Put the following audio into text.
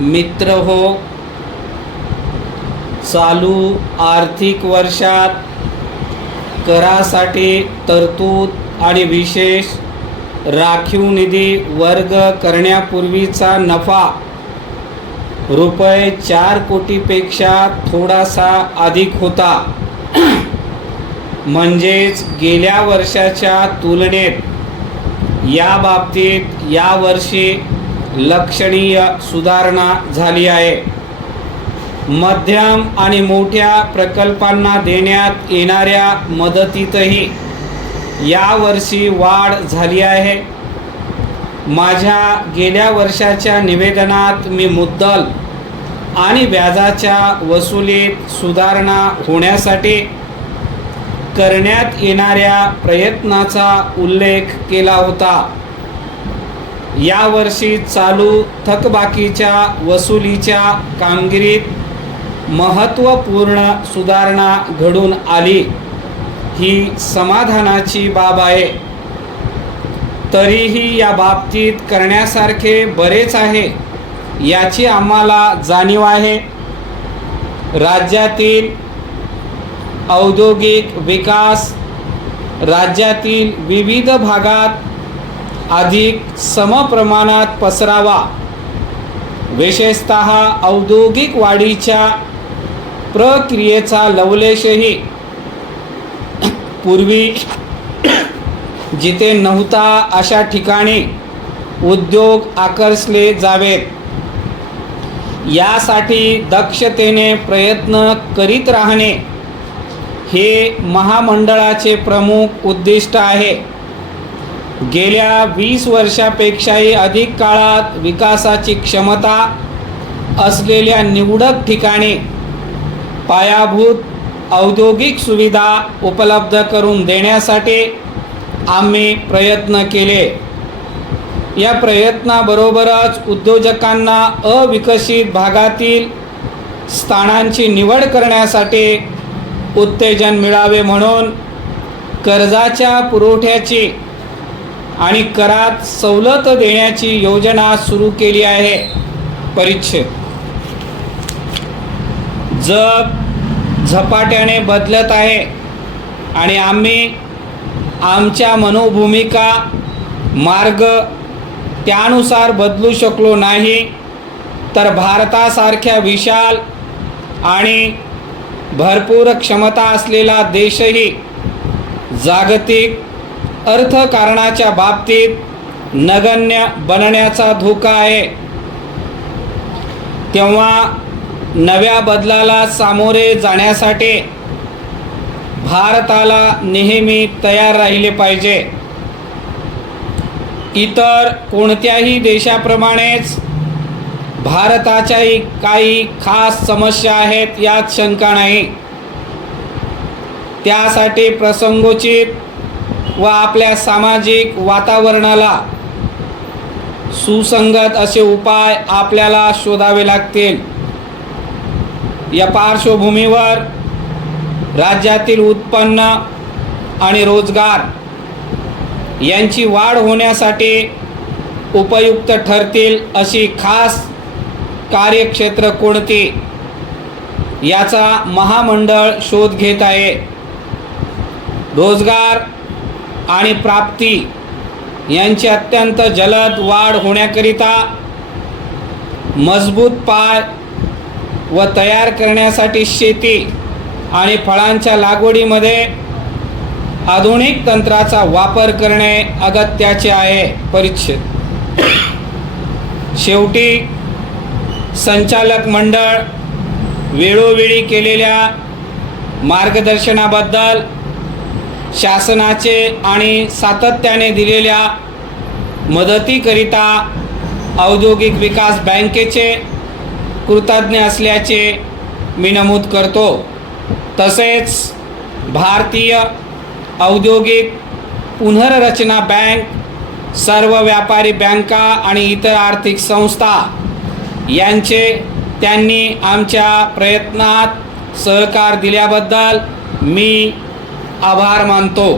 मित्र हो, चालू आर्थिक वर्षात करासाठी तरतूद आणि विशेष राखीव निधी वर्ग करण्यापूर्वीचा नफा रुपये 4 कोटीपेक्षा थोडासा अधिक होता. म्हणजेच गेल्या वर्षाच्या तुलनेत या बाबतीत यावर्षी लक्षणीय सुधारणा झाली आहे. मध्यम आणि मोठ्या प्रकल्पांना देण्यात येणाऱ्या मदतीतही यावर्षी वाढ झाली आहे. माझ्या गेल्या वर्षाच्या निवेदनात मी मुद्दल आणि व्याजाच्या वसुलीत सुधारणा होण्यासाठी करण्यात येणाऱ्या प्रयत्नाचा उल्लेख केला होता. यावर्षी चालू थकबाकीच्या वसुलीच्या कामगिरीत महत्त्वपूर्ण सुधारणा घडून आली ही समाधानाची बाब आहे. तरीही या बाबतीत करण्यासारखे बरेच आहे याची आम्हाला जाणीव आहे. राज्यातील औद्योगिक विकास राज्यातील विविध भागात अधिक समप्रमाणात पसरावा, विशेषतः औद्योगिक वाढीच्या प्रक्रियेचा लवलेशही पूर्वी जिथे नव्हता अशा ठिकाणी उद्योग आकर्षले जावेत यासाठी दक्षतेने प्रयत्न करीत राहणे हे महामंडळाचे प्रमुख उद्दिष्ट आहे. गेल्या 20 वर्षापेक्षाही अधिक काळात विकासाची क्षमता असलेल्या निवडक ठिकाणी पायाभूत औद्योगिक सुविधा उपलब्ध करून देण्यासाठी आम्ही प्रयत्न केले. या प्रयत्नाबरोबरच उद्योजकांना अविकसित भागातील स्थानांची निवड करण्यासाठी उत्तेजन मिळावे म्हणून कर्जाच्या पुरवठ्याची आणि करात सवलत देण्याची योजना सुरू केली आहे. परिच्छेद जग झपाट्याने बदलत आहे आणि आम्ही आमच्या मनोभूमिका मार्ग त्यानुसार बदलू शकलो नाही तर भारतासारख्या विशाल आणि भरपूर क्षमता असलेला देशही जागतिक अर्थकारणाच्या बाबतीत नगण्य बनण्याचा धोका आहे. तेव्हा नव्या बदलाला सामोरे जाण्यासाठी भारताला नेहमी तयार राहिले पाहिजे. इतर कोणत्याही देशाप्रमाणेच भारताच्याही काही खास समस्या आहेत यात शंका नाही. त्यासाठी प्रसंगोचित व आपल्या सामाजिक वातावरणाला सुसंगत असे उपाय आपल्याला शोधावे लागतील. या पार्श्वभूमीवर राज्यातील उत्पन्न आणि रोजगार यांची वाढ होण्यासाठी उपयुक्त ठरतील अशी खास कार्यक्षेत्र कोणती याचा महामंडळ शोध घेत आहे. रोजगार आणि प्राप्ती यांची अत्यंत जलद वाढ होण्याकरिता मजबूत पाय व तयार करण्यासाठी शेती आणि फळांच्या लागवडीमध्ये आधुनिक तंत्राचा वापर करणे अगत्याचे आहे. परिच्छेद शेवटी संचालक मंडळ वेळोवेळी केलेल्या मार्गदर्शनाबद्दल शासनाचे आणि सातत्याने दिलेल्या मदतीकरिता औद्योगिक विकास बँकेचे कृतज्ञ असल्याचे मी नमूद करतो. तसेच भारतीय औद्योगिक पुनर्रचना बँक, सर्व व्यापारी बँका आणि इतर आर्थिक संस्था यांचे त्यांनी आमच्या प्रयत्नात सहकार दिल्याबद्दल मी आभार मानतो.